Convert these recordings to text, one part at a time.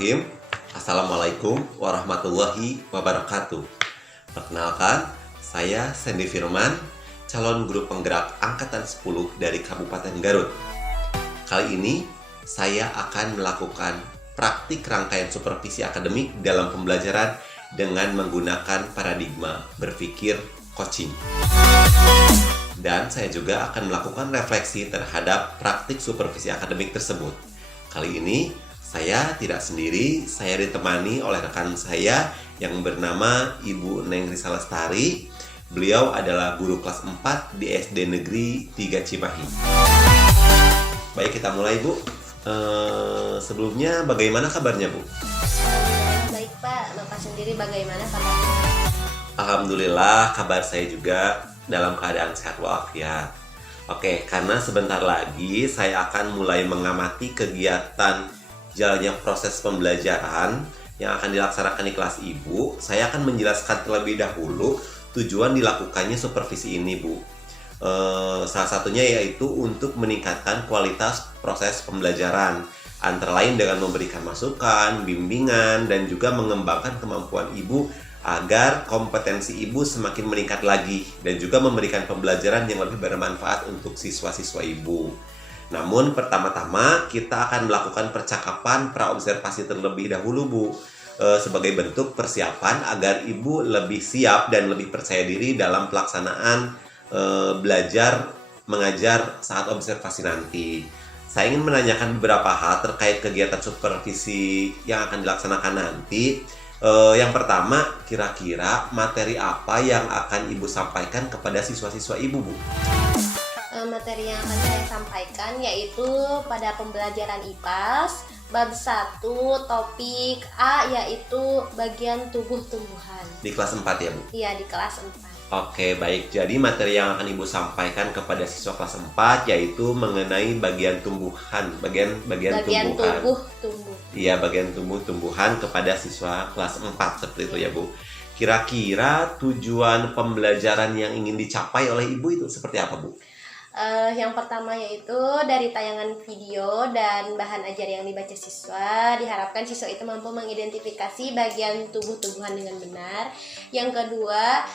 Bismillahirrahmanirrahim. Assalamualaikum warahmatullahi wabarakatuh. Perkenalkan, saya Sandy Firman, calon guru penggerak Angkatan 10 dari Kabupaten Garut. Kali ini, saya akan melakukan praktik rangkaian supervisi akademik dalam pembelajaran dengan menggunakan paradigma berpikir coaching. Dan saya juga akan melakukan refleksi terhadap praktik supervisi akademik tersebut. Kali ini, saya tidak sendiri, saya ditemani oleh rekan saya yang bernama Ibu Neng Risa Lestari. Beliau adalah guru kelas 4 di SD Negeri 3 Cimahi. Baik, kita mulai, Bu. Sebelumnya, bagaimana kabarnya, Bu? Baik, Pak. Bapak sendiri bagaimana kabarnya? Alhamdulillah, kabar saya juga dalam keadaan sehat walafiat. Oke, karena sebentar lagi saya akan mulai mengamati kegiatan jalannya proses pembelajaran yang akan dilaksanakan di kelas Ibu. Saya akan menjelaskan terlebih dahulu tujuan dilakukannya supervisi ini, Bu. Salah satunya yaitu untuk meningkatkan kualitas proses pembelajaran, antara lain dengan memberikan masukan, bimbingan, dan juga mengembangkan kemampuan Ibu agar kompetensi Ibu semakin meningkat lagi, dan juga memberikan pembelajaran yang lebih bermanfaat untuk siswa-siswa Ibu. Namun pertama-tama kita akan melakukan percakapan praobservasi terlebih dahulu, Bu, sebagai bentuk persiapan agar Ibu lebih siap dan lebih percaya diri dalam pelaksanaan belajar mengajar saat observasi nanti. Saya ingin menanyakan beberapa hal terkait kegiatan supervisi yang akan dilaksanakan nanti. Yang pertama, kira-kira materi apa yang akan Ibu sampaikan kepada siswa-siswa Ibu, Bu? Materi yang akan saya sampaikan yaitu pada pembelajaran IPAS bab 1 topik A, yaitu bagian tubuh tumbuhan. Di kelas 4 ya, Bu? Iya, di kelas 4. Oke, baik. Jadi materi yang akan Ibu sampaikan kepada siswa kelas 4 yaitu mengenai bagian tumbuhan, bagian tumbuhan. Tumbuh. Iya, bagian tumbuhan kepada siswa kelas 4 seperti itu ya, Bu. Kira-kira tujuan pembelajaran yang ingin dicapai oleh Ibu itu seperti apa, Bu? Yang pertama yaitu dari tayangan video dan bahan ajar yang dibaca siswa, diharapkan siswa itu mampu mengidentifikasi bagian tubuh-tumbuhan dengan benar. Yang kedua,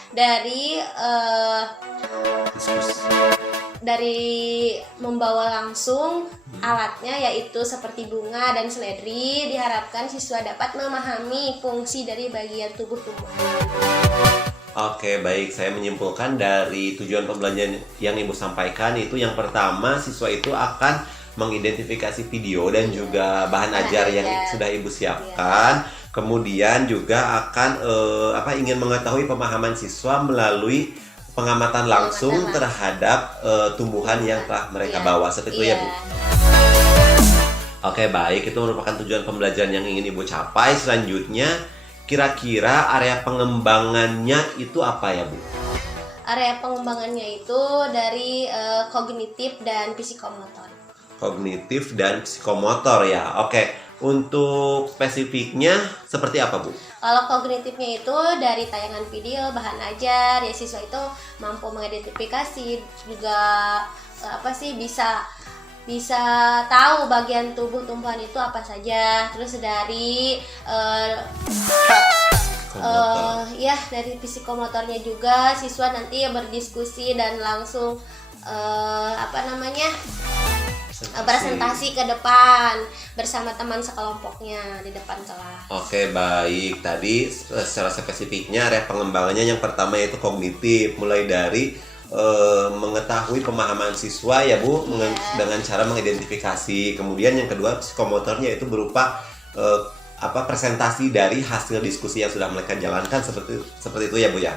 dari membawa langsung alatnya yaitu seperti bunga dan seledri, diharapkan siswa dapat memahami fungsi dari bagian tubuh tumbuhan. Oke, baik. Saya menyimpulkan dari tujuan pembelajaran yang Ibu sampaikan itu yang pertama, siswa itu akan mengidentifikasi video dan juga bahan ajar yang sudah Ibu siapkan. Kemudian juga akan ingin mengetahui pemahaman siswa melalui pengamatan langsung terhadap tumbuhan yang telah mereka bawa. Seperti itu ya, Bu? Oke, baik. Itu merupakan tujuan pembelajaran yang ingin Ibu capai. Selanjutnya, kira-kira area pengembangannya itu apa ya, Bu? Area pengembangannya itu dari kognitif dan psikomotor. Kognitif dan psikomotor ya. Oke, untuk spesifiknya seperti apa, Bu? Kalau kognitifnya itu dari tayangan video, bahan ajar, ya siswa itu mampu mengidentifikasi juga bisa tahu bagian tubuh tumbuhan itu apa saja. Terus dari dari psikomotornya juga siswa nanti berdiskusi dan langsung presentasi ke depan bersama teman sekelompoknya di depan kelas. Oke, baik. Tadi secara spesifiknya area pengembangannya yang pertama yaitu kognitif, mulai dari mengetahui pemahaman siswa ya, Bu, dengan cara mengidentifikasi. Kemudian yang kedua, psikomotornya itu berupa presentasi dari hasil diskusi yang sudah mereka jalankan, seperti itu ya, Bu ya.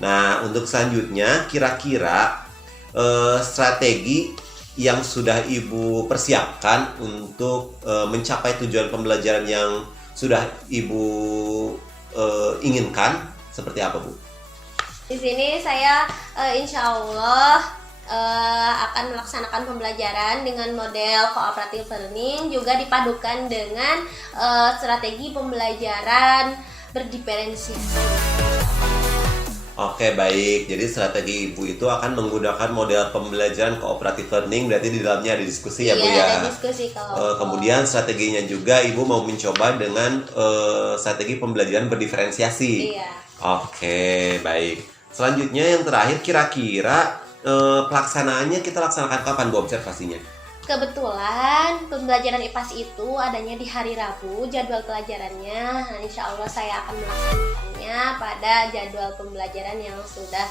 Nah, untuk selanjutnya kira-kira strategi yang sudah Ibu persiapkan untuk mencapai tujuan pembelajaran yang sudah Ibu inginkan seperti apa, Bu? Di sini saya insya Allah akan melaksanakan pembelajaran dengan model cooperative learning, juga dipadukan dengan strategi pembelajaran berdiferensiasi. Oke, baik. Jadi strategi Ibu itu akan menggunakan model pembelajaran cooperative learning, berarti di dalamnya ada diskusi ya, Bu Iya, ya. ada diskusi kalau Kemudian strateginya juga Ibu mau mencoba dengan strategi pembelajaran berdiferensiasi. iya. Oke, baik. Selanjutnya yang terakhir, kira-kira pelaksanaannya kita laksanakan kapan, Bu, observasinya? Kebetulan pembelajaran IPAS itu adanya di hari Rabu, jadwal pelajarannya. Nah, insya Allah saya akan melaksanakannya pada jadwal pembelajaran yang sudah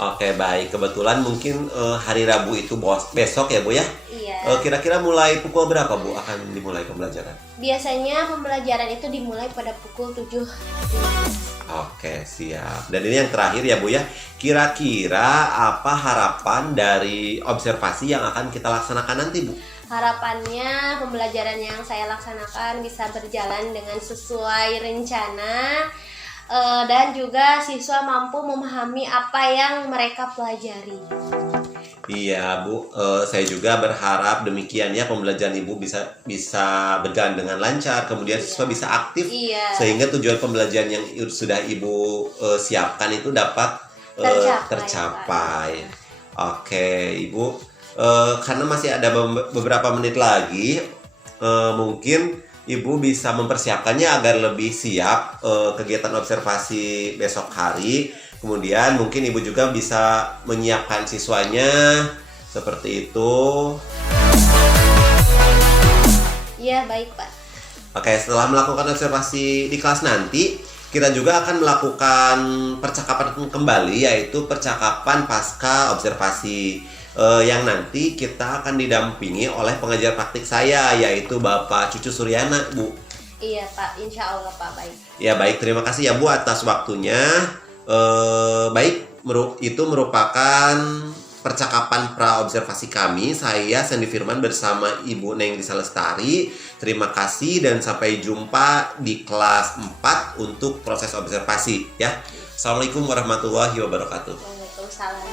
Oke, baik. Kebetulan mungkin hari Rabu itu besok ya, Bu ya? iya. Kira-kira mulai pukul berapa, Bu, akan dimulai pembelajaran? Biasanya pembelajaran itu dimulai pada pukul 7. Oke, siap. Dan ini yang terakhir ya, Bu ya. Kira-kira apa harapan dari observasi yang akan kita laksanakan nanti, Bu? Harapannya pembelajaran yang saya laksanakan bisa berjalan dengan sesuai rencana, dan juga siswa mampu memahami apa yang mereka pelajari. Iya, Bu. Saya juga berharap demikian ya, pembelajaran Ibu bisa berjalan dengan lancar, kemudian siswa bisa aktif, Iya. sehingga tujuan pembelajaran yang sudah Ibu siapkan itu dapat tercapai. Oke, Ibu. Karena masih ada beberapa menit lagi, mungkin Ibu bisa mempersiapkannya agar lebih siap kegiatan observasi besok hari. Kemudian mungkin Ibu juga bisa menyiapkan siswanya seperti itu. Iya, baik, Pak. Oke, setelah melakukan observasi di kelas nanti, kita juga akan melakukan percakapan kembali, yaitu percakapan pasca observasi, yang nanti kita akan didampingi oleh pengajar praktik saya, yaitu Bapak Cucu Suryana, Bu. Iya, Pak. Insya Allah, Pak. Baik. Ya, baik. Terima kasih ya, Bu, atas waktunya. Baik, itu merupakan percakapan pra-observasi kami. Saya Sandy Firman bersama Ibu Neng Risa Lestari. Terima kasih dan sampai jumpa di kelas 4 untuk proses observasi ya. Assalamualaikum warahmatullahi wabarakatuh. Waalaikumsalam.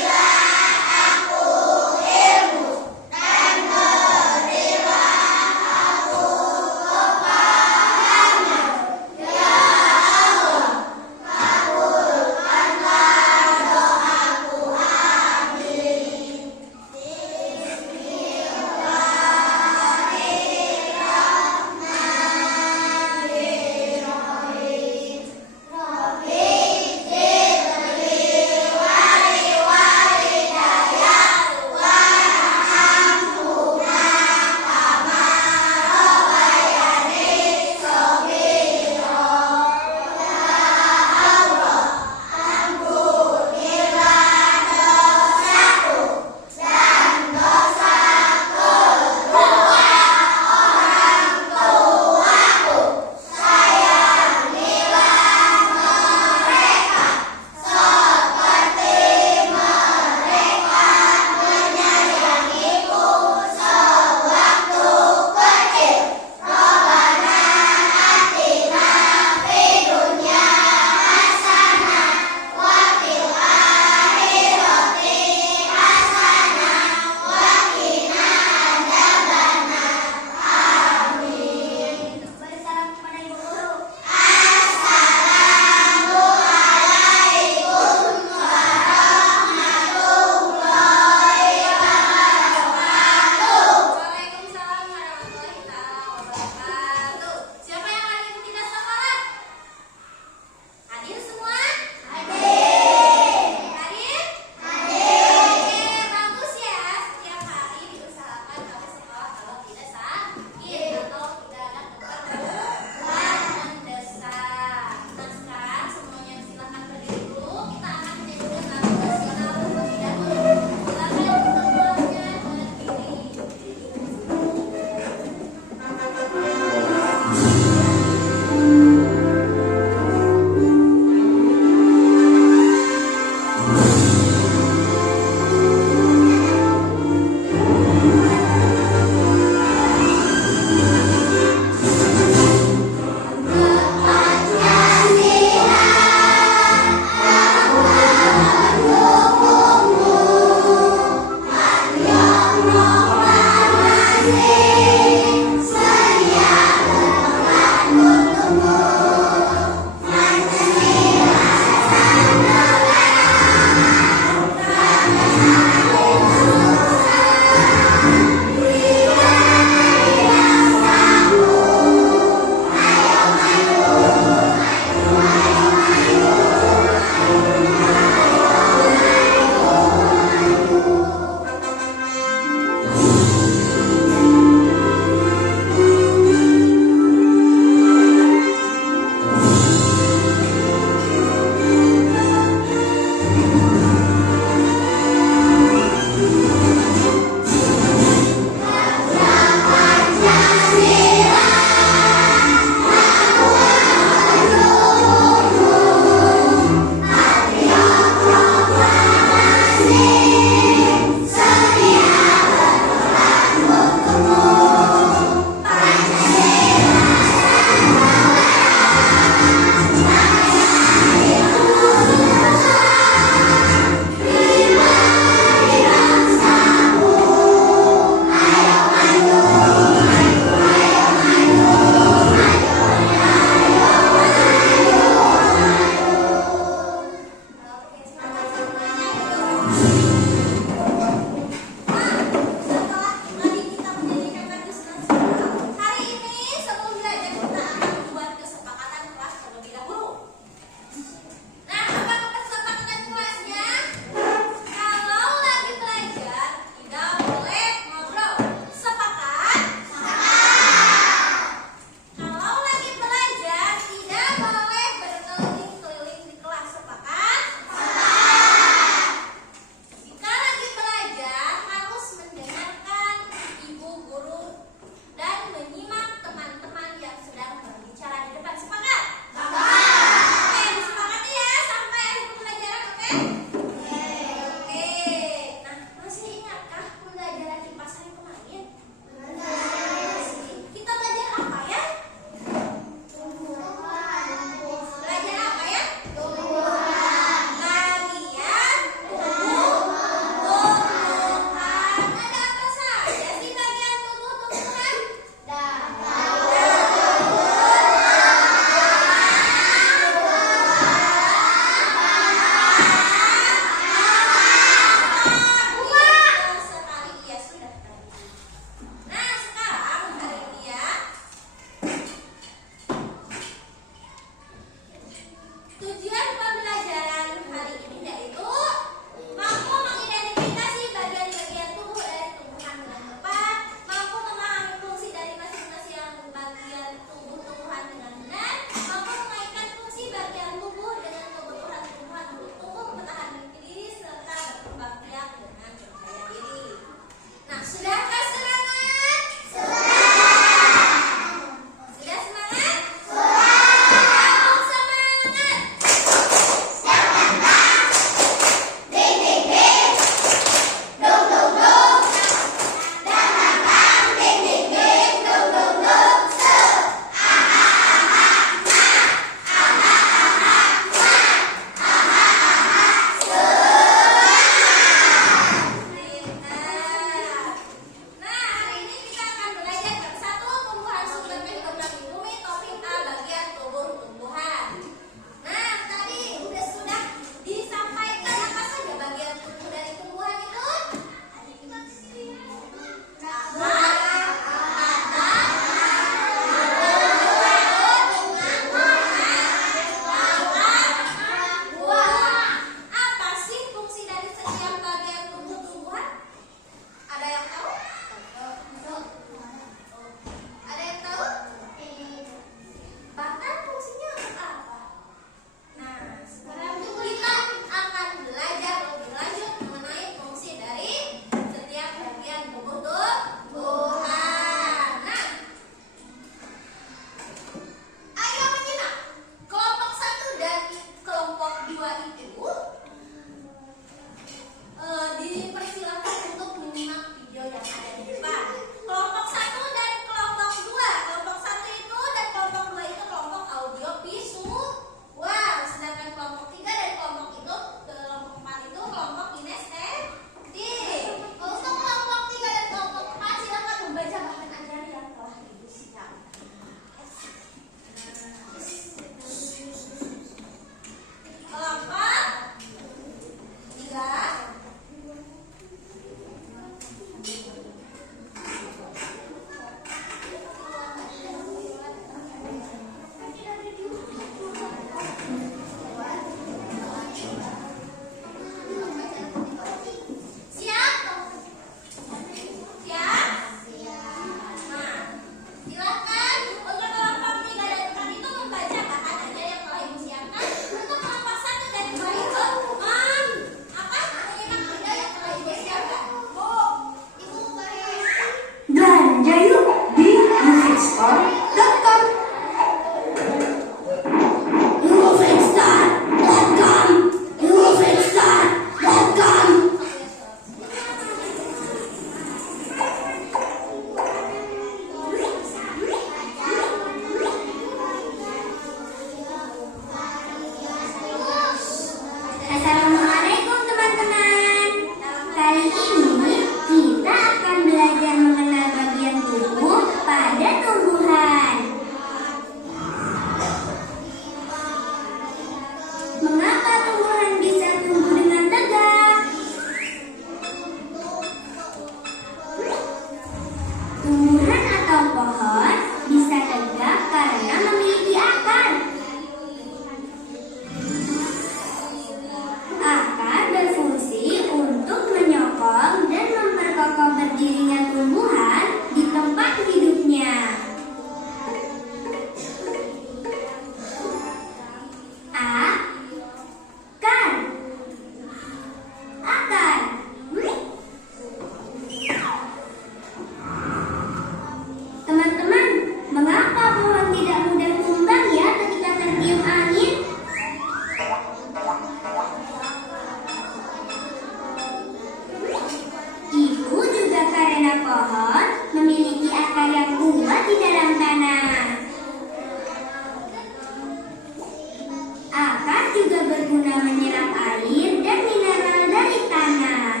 berguna menyerap air dan mineral dari tanah.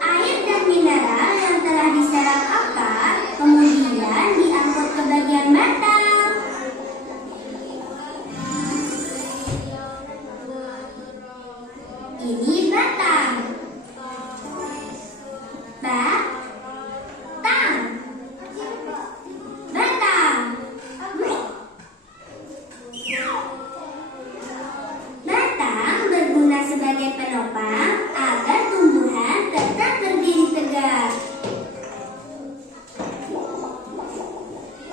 Air dan mineral yang telah diserap akar kemudian diangkut ke bagian batang. Ini batang. Batang berguna sebagai penopang agar tumbuhan tetap berdiri tegak.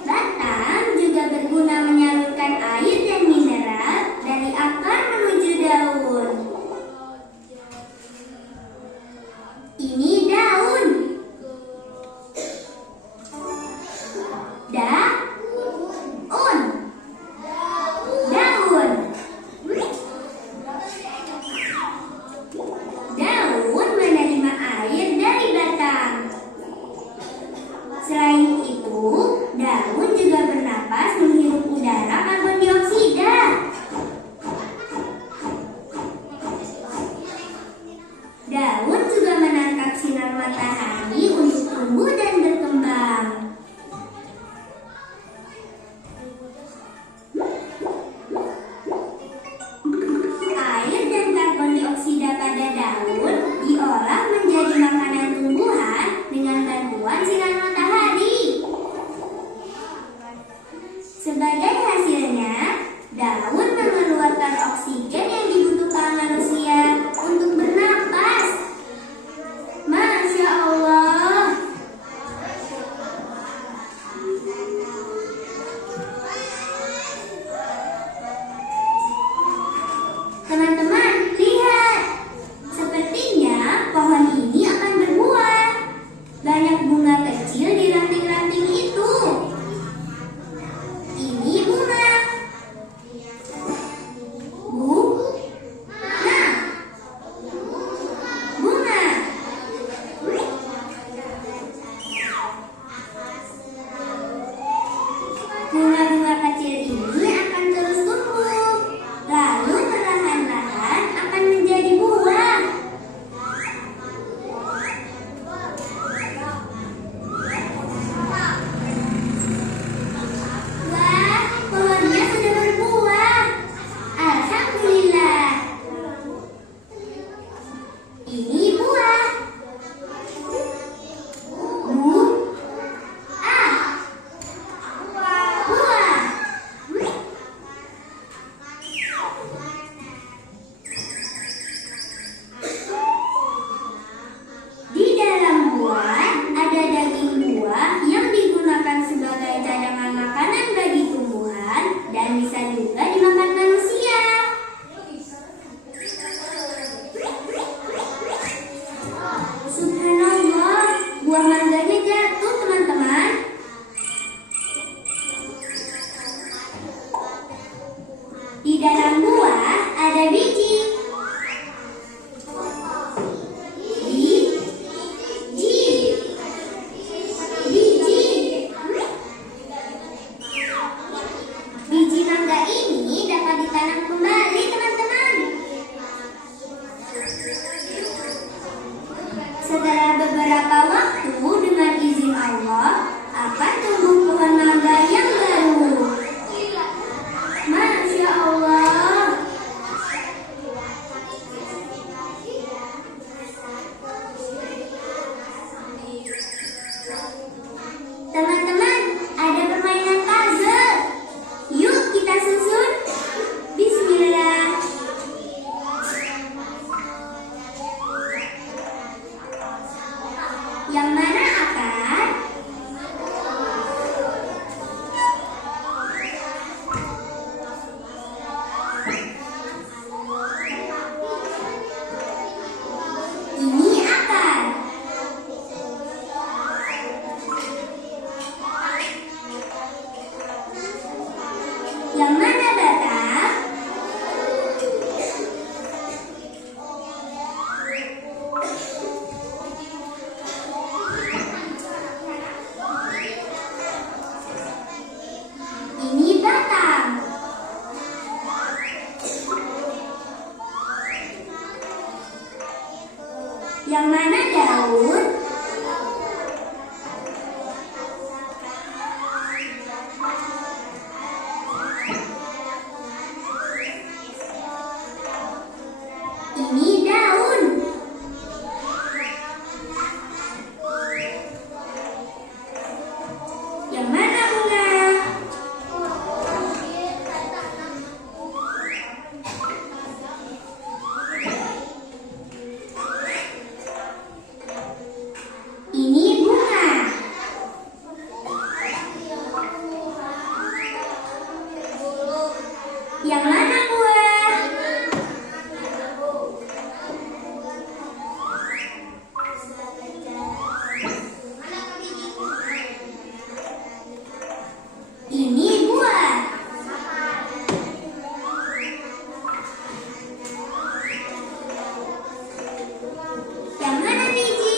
Batang juga berguna menyalurkan air dan mineral dari akar menuju daun. Ini daun. Daun. Daun menerima air dari batang. Selain itu, daun juga bernapas menghirup udara karbon dioksida. Daun juga menangkap sinar matahari untuk tumbuh dan berkembang. Air dan karbon dioksida pada daun diolah menjadi makanan tumbuhan dengan bantuan sinar matahari. Sebagai hasilnya, daun mengeluarkan oksigen yang dibutuhkan manusia untuk bernapas. Masya Allah. Teman-teman, lihat. Sepertinya pohon ini akan berbuah. Banyak bunga kecil di ranting-ranting itu. Ini bunga. Bunga. Bunga-bunga kecil ini akan terus tumbuh. Lalu perlahan-lahan akan menjadi buah. Wah, pohonnya sudah berbuah. Alhamdulillah. Ini buah. Buah. Di dalam buah ada daging buah yang digunakan sebagai cadangan makanan bagi tumbuhan dan bisa juga dimakan manusia. Subhanallah, buah mangganya jatuh, teman-teman. Di dalam buah ada biji. Biji mangga ini dapat ditanam kembali, teman-teman. Setelah beberapa waktu, dengan izin Allah, akan tumbuh pohon mangga yang baru. Masya Allah. Yang mana daun? Ini daun. Yang mana bunga? Ini bunga. Yang mana buah? Ini buah. Yang mana biji?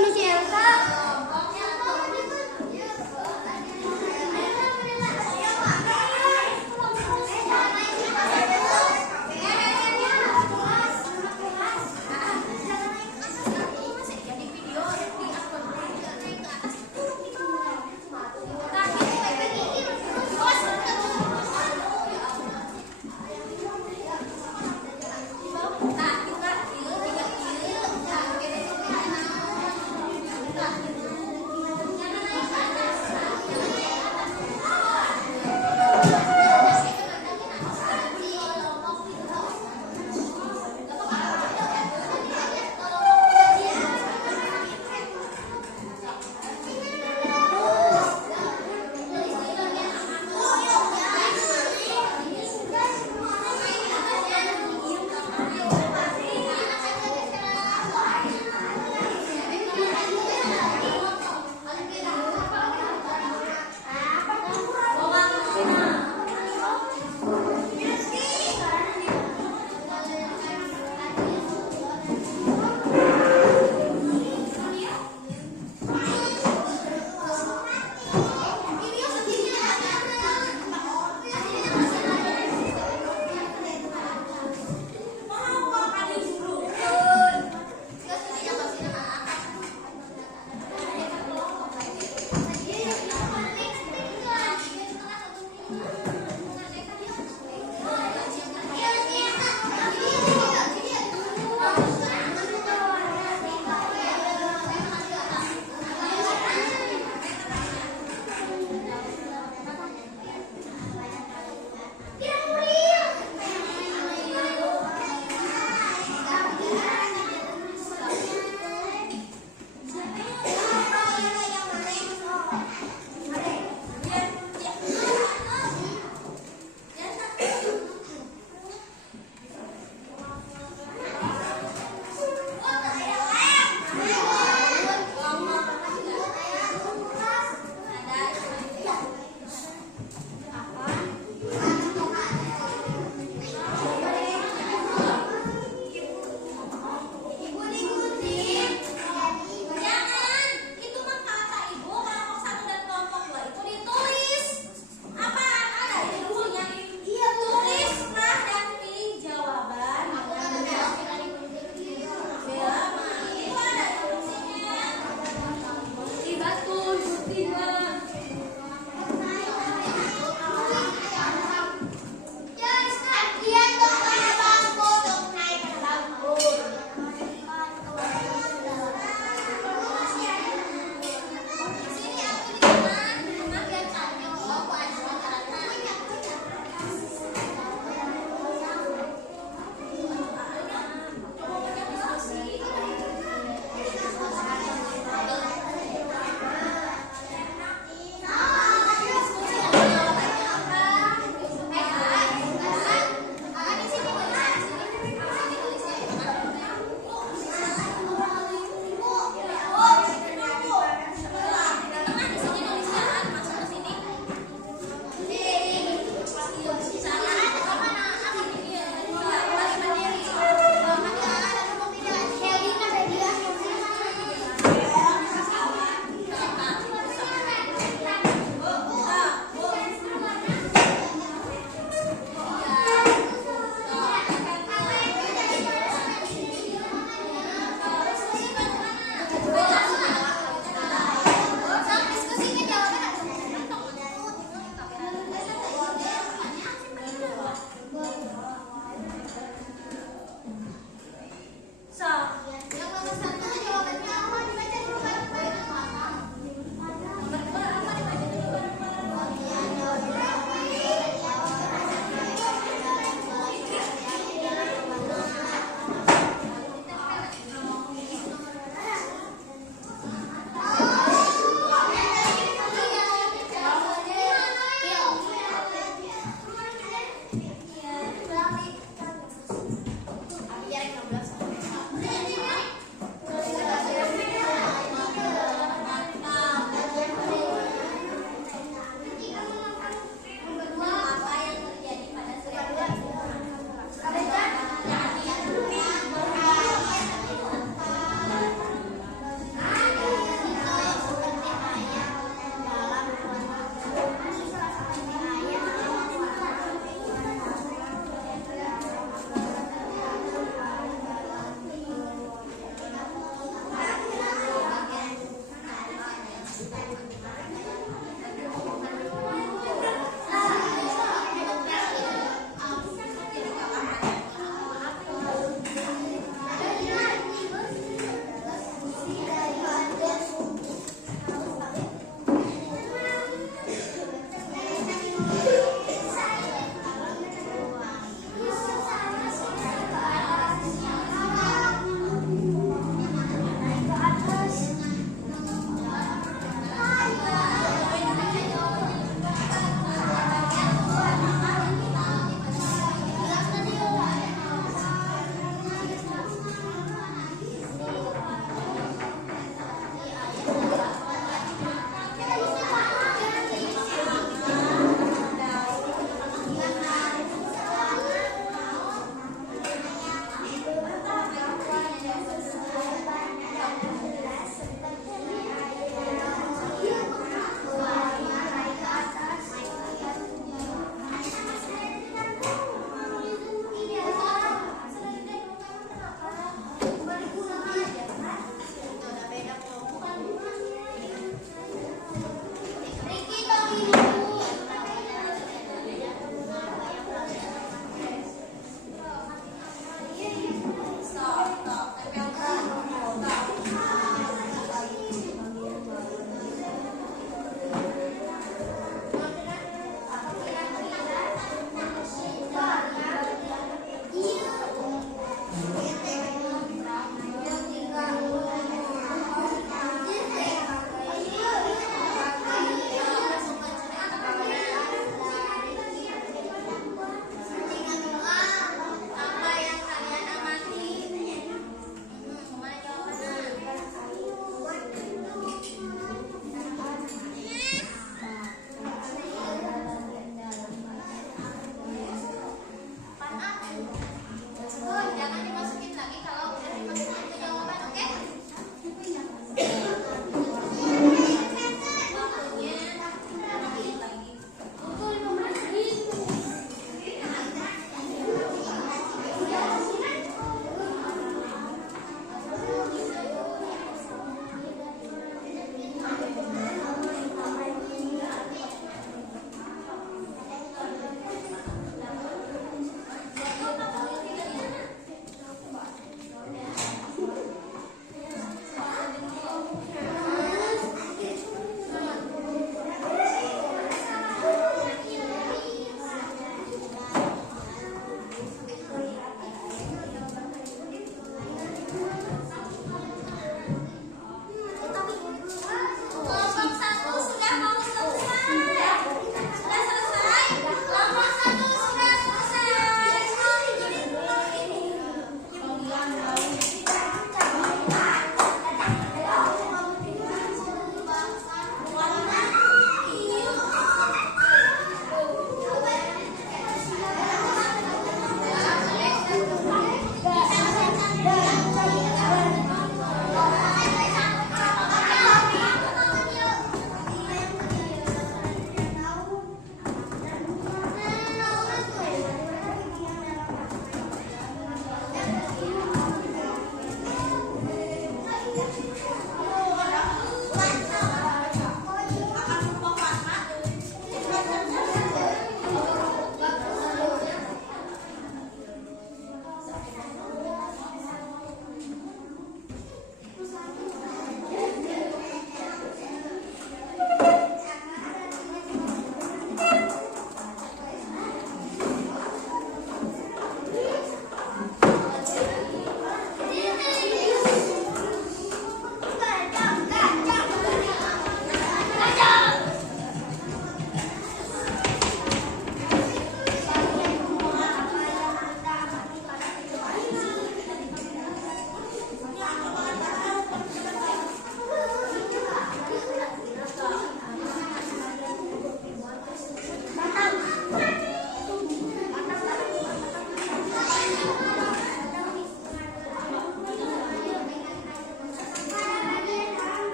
anu si Elsa.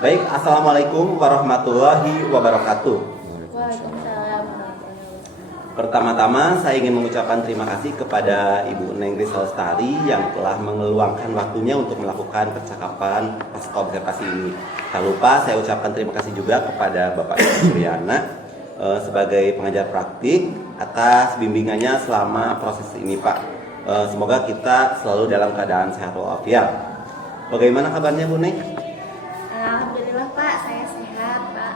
Baik, Assalamualaikum warahmatullahi wabarakatuh. Waalaikumsalam warahmatullahi wabarakatuh. Pertama-tama saya ingin mengucapkan terima kasih kepada Ibu Neng Risa Lestari yang telah mengeluangkan waktunya untuk melakukan percakapan pasca observasi ini. Tak lupa saya ucapkan terima kasih juga kepada Bapak Ibu Suryana sebagai pengajar praktik atas bimbingannya selama proses ini, Pak. Semoga kita selalu dalam keadaan sehat walafiat. Bagaimana kabarnya Bu Neng? Alhamdulillah Pak, saya sehat Pak.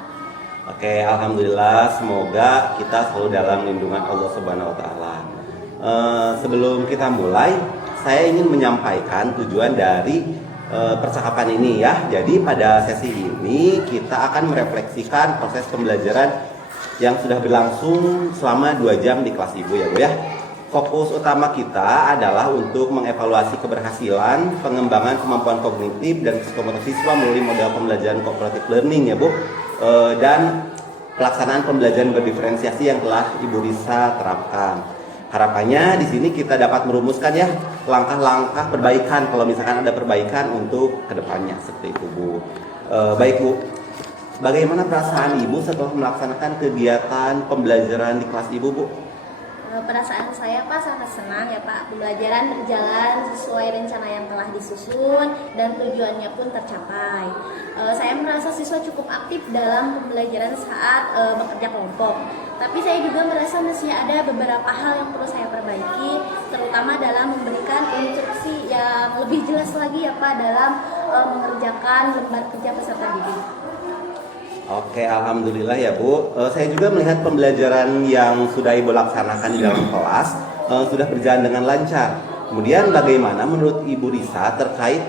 Oke, alhamdulillah. Semoga kita selalu dalam lindungan Allah Subhanahu wa taala. Sebelum kita mulai, saya ingin menyampaikan tujuan dari percakapan ini ya. Jadi pada sesi ini kita akan merefleksikan proses pembelajaran yang sudah berlangsung selama 2 jam di kelas Ibu ya Bu ya. Fokus utama kita adalah untuk mengevaluasi keberhasilan pengembangan kemampuan kognitif dan psikomotor siswa melalui model pembelajaran cooperative learning ya Bu, dan pelaksanaan pembelajaran berdiferensiasi yang telah Ibu Risa terapkan. Harapannya di sini kita dapat merumuskan ya langkah-langkah perbaikan kalau misalkan ada perbaikan untuk kedepannya seperti itu Bu. Baik Bu, bagaimana perasaan Ibu setelah melaksanakan kegiatan pembelajaran di kelas Ibu Bu? Perasaan saya Pak sangat senang ya Pak. Pembelajaran berjalan sesuai rencana yang telah disusun dan tujuannya pun tercapai. Saya merasa siswa cukup aktif dalam pembelajaran saat bekerja kelompok. Tapi saya juga merasa masih ada beberapa hal yang perlu saya perbaiki, terutama dalam memberikan instruksi yang lebih jelas lagi ya Pak dalam mengerjakan lembar kerja peserta didik. Oke, alhamdulillah ya Bu. Saya juga melihat pembelajaran yang sudah Ibu laksanakan di dalam kelas sudah berjalan dengan lancar. Kemudian bagaimana menurut Ibu Risa terkait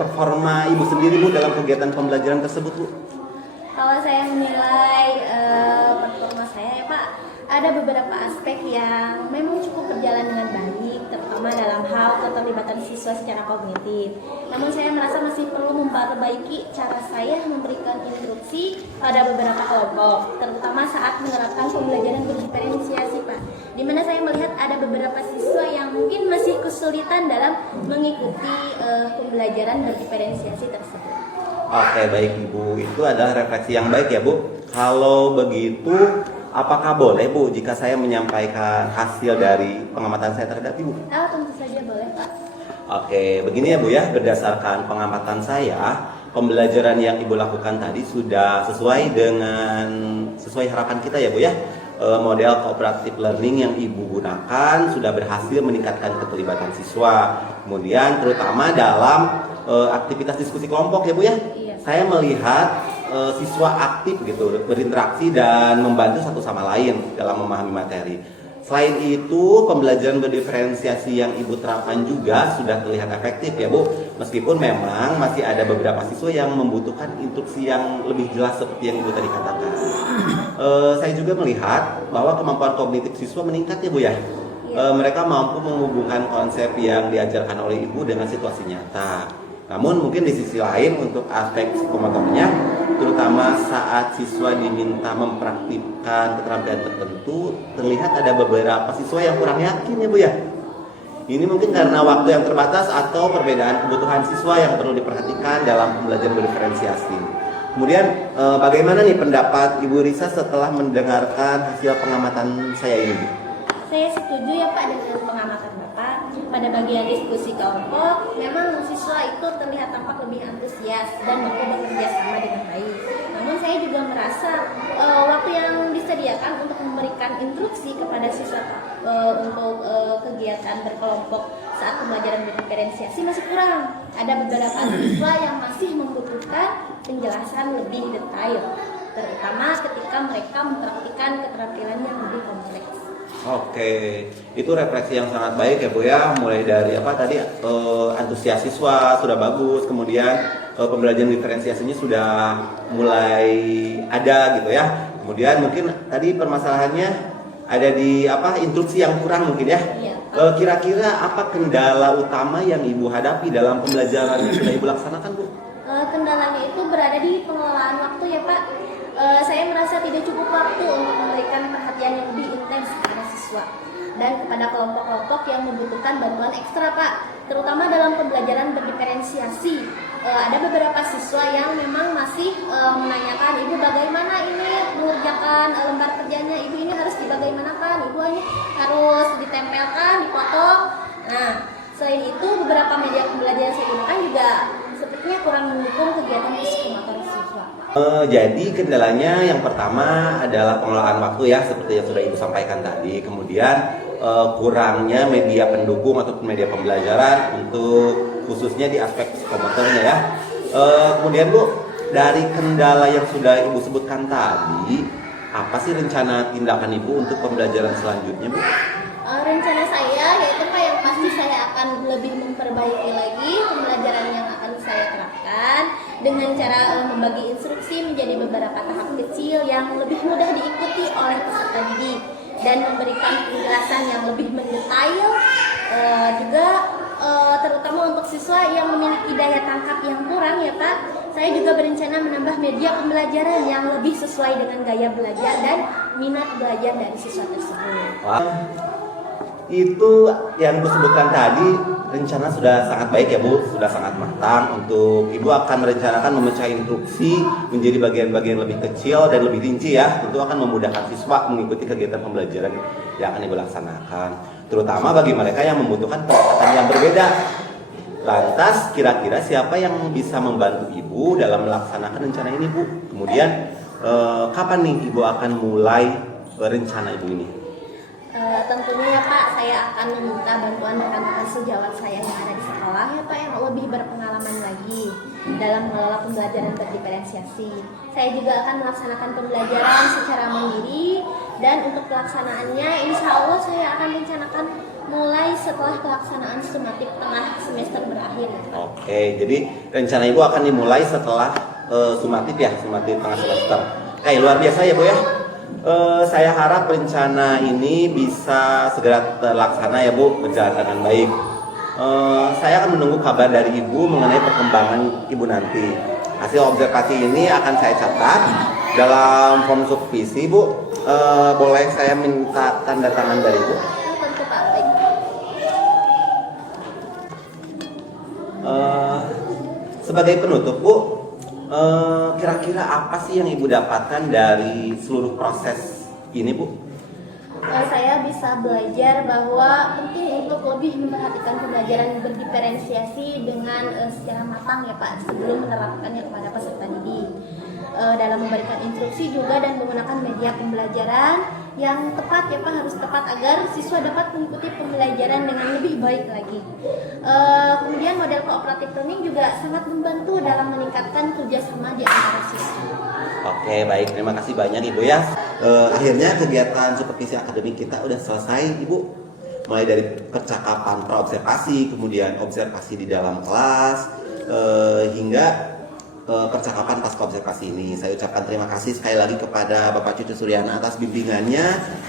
performa Ibu sendiri Bu dalam kegiatan pembelajaran tersebut Bu? Kalau saya menilai performa saya ya Pak, ada beberapa aspek yang memang cukup berjalan dengan baik, terutama dalam hal keterlibatan siswa secara kognitif. Namun saya merasa masih perlu memperbaiki cara saya memberikan instruksi pada beberapa kelompok, terutama saat menerapkan pembelajaran berdiferensiasi Pak. Di mana saya melihat ada beberapa siswa yang mungkin masih kesulitan dalam mengikuti pembelajaran berdiferensiasi tersebut. Oke, baik Ibu. Itu adalah refleksi yang baik ya Bu. Kalau begitu, apakah boleh Bu jika saya menyampaikan hasil dari pengamatan saya terhadap Ibu? Tentu saja boleh Pak. Oke, begini ya Bu ya, berdasarkan pengamatan saya, pembelajaran yang Ibu lakukan tadi sudah sesuai harapan kita ya Bu ya. Model cooperative learning yang Ibu gunakan sudah berhasil meningkatkan keterlibatan siswa. Kemudian terutama dalam aktivitas diskusi kelompok ya Bu ya. Iya. Saya melihat siswa aktif gitu, berinteraksi dan membantu satu sama lain dalam memahami materi. Selain itu, pembelajaran berdiferensiasi yang Ibu terapkan juga sudah terlihat efektif ya Bu. Meskipun memang masih ada beberapa siswa yang membutuhkan instruksi yang lebih jelas seperti yang Ibu tadi katakan. Saya juga melihat bahwa kemampuan kognitif siswa meningkat ya Bu ya. Mereka mampu menghubungkan konsep yang diajarkan oleh Ibu dengan situasi nyata. Namun mungkin di sisi lain untuk aspek psikomotornya, terutama saat siswa diminta mempraktikkan keterampilan tertentu, terlihat ada beberapa siswa yang kurang yakin ya Bu ya. Ini mungkin karena waktu yang terbatas atau perbedaan kebutuhan siswa yang perlu diperhatikan dalam pembelajaran berdiferensiasi. Kemudian bagaimana nih pendapat Ibu Risa setelah mendengarkan hasil pengamatan saya ini Bu? Saya setuju ya Pak dengan pengamatan Bapak. Pada bagian diskusi kelompok, memang siswa itu terlihat tampak lebih antusias dan mampu bekerja sama dengan baik. Namun saya juga merasa waktu yang disediakan untuk memberikan instruksi kepada siswa untuk kegiatan berkelompok saat pembelajaran berdiferensiasi masih kurang. Ada beberapa siswa yang masih membutuhkan penjelasan lebih detail, terutama ketika mereka mempraktikkan keterampilan yang lebih kompleks. Oke, itu refleksi yang sangat baik ya Bu ya. Mulai dari apa tadi antusias siswa sudah bagus, kemudian pembelajaran diferensiasinya sudah mulai ada gitu ya. Kemudian mungkin tadi permasalahannya ada di instruksi yang kurang mungkin ya. Iya. Kira-kira apa kendala utama yang Ibu hadapi dalam pembelajaran yang sudah Ibu laksanakan Bu? Kendalanya itu berada di pengelolaan waktu ya Pak. Saya merasa tidak cukup waktu untuk memberikan perhatian yang lebih intens kepada siswa dan kepada kelompok-kelompok yang membutuhkan bantuan ekstra Pak, terutama dalam pembelajaran berdiferensiasi. ada beberapa siswa yang memang masih menanyakan, ibu bagaimana ini mengerjakan lembar kerjanya, ibu ini harus dibagaimanakan, ibu ini harus ditempelkan, dipotong. Nah, selain itu beberapa media pembelajaran saya gunakan juga sepertinya kurang mendukung kegiatan psikomotor siswa. Jadi kendalanya yang pertama adalah pengelolaan waktu ya, seperti yang sudah Ibu sampaikan tadi. Kemudian kurangnya media pendukung ataupun media pembelajaran untuk khususnya di aspek psikomotornya ya. Kemudian Bu, dari kendala yang sudah Ibu sebutkan tadi, apa sih rencana tindakan Ibu untuk pembelajaran selanjutnya Bu? Rencana saya yaitu Pak, yang pasti saya akan lebih memperbaiki lagi pembelajaran yang akan saya terapkan dengan cara membagi instruksi menjadi beberapa tahap kecil yang lebih mudah diikuti oleh peserta didik dan memberikan penjelasan yang lebih mendetail, juga terutama untuk siswa yang memiliki daya tangkap yang kurang ya Pak. Saya juga berencana menambah media pembelajaran yang lebih sesuai dengan gaya belajar dan minat belajar dari siswa tersebut. Itu yang Ibu sebutkan tadi, rencana sudah sangat baik ya Bu, sudah sangat matang. Untuk Ibu akan merencanakan memecah instruksi menjadi bagian-bagian lebih kecil dan lebih rinci ya. Tentu akan memudahkan siswa mengikuti kegiatan pembelajaran yang akan Ibu laksanakan, terutama bagi mereka yang membutuhkan pendekatan yang berbeda. Lantas kira-kira siapa yang bisa membantu Ibu dalam melaksanakan rencana ini Bu? Kemudian kapan nih Ibu akan mulai rencana Ibu ini? Tentunya ya Pak, saya akan meminta bantuan rekan-rekan sejawat saya yang ada di sekolah ya Pak, yang lebih berpengalaman lagi dalam mengelola pembelajaran berdiferensiasi. Saya juga akan melaksanakan pembelajaran secara mandiri, dan untuk pelaksanaannya insya Allah saya akan rencanakan mulai setelah pelaksanaan sumatif tengah semester berakhir ya Pak. Oke, jadi rencana Ibu akan dimulai setelah sumatif ya, sumatif tengah semester. Oke, luar biasa ya Bu ya. Saya harap rencana ini bisa segera terlaksana ya Bu, berjalan dengan baik. Saya akan menunggu kabar dari Ibu mengenai perkembangan Ibu nanti. Hasil observasi ini akan saya catat dalam form supervisi Bu. Boleh saya minta tanda tangan dari Ibu? Tentu Pak, baik. Sebagai penutup Bu, kira-kira apa sih yang Ibu dapatkan dari seluruh proses ini Bu? Saya bisa belajar bahwa penting untuk lebih memperhatikan pembelajaran berdiferensiasi dengan secara matang ya Pak, sebelum menerapkannya kepada peserta didik, dalam memberikan instruksi juga dan menggunakan media pembelajaran yang tepat ya Pak, harus tepat agar siswa dapat mengikuti pembelajaran dengan lebih baik lagi. Kemudian model cooperative learning juga sangat membantu dalam meningkatkan kerjasama di antara siswa. Oke, baik, terima kasih banyak Ibu ya. Akhirnya kegiatan supervisi akademik kita udah selesai Ibu. Mulai dari percakapan praobservasi, kemudian observasi di dalam kelas, hingga percakapan pasca observasi ini. Saya ucapkan terima kasih sekali lagi kepada Bapak Cucu Suryana atas bimbingannya,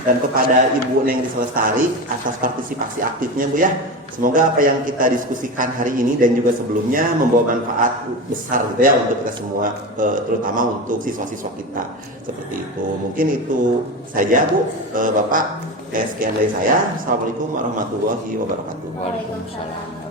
dan kepada Ibu Neng Risa Lestari atas partisipasi aktifnya Bu ya. Semoga apa yang kita diskusikan hari ini dan juga sebelumnya membawa manfaat besar gitu ya untuk kita semua, terutama untuk siswa-siswa kita. Seperti itu. Mungkin itu saja Bu, Bapak. Sekian dari saya. Assalamualaikum warahmatullahi wabarakatuh. Waalaikumsalam.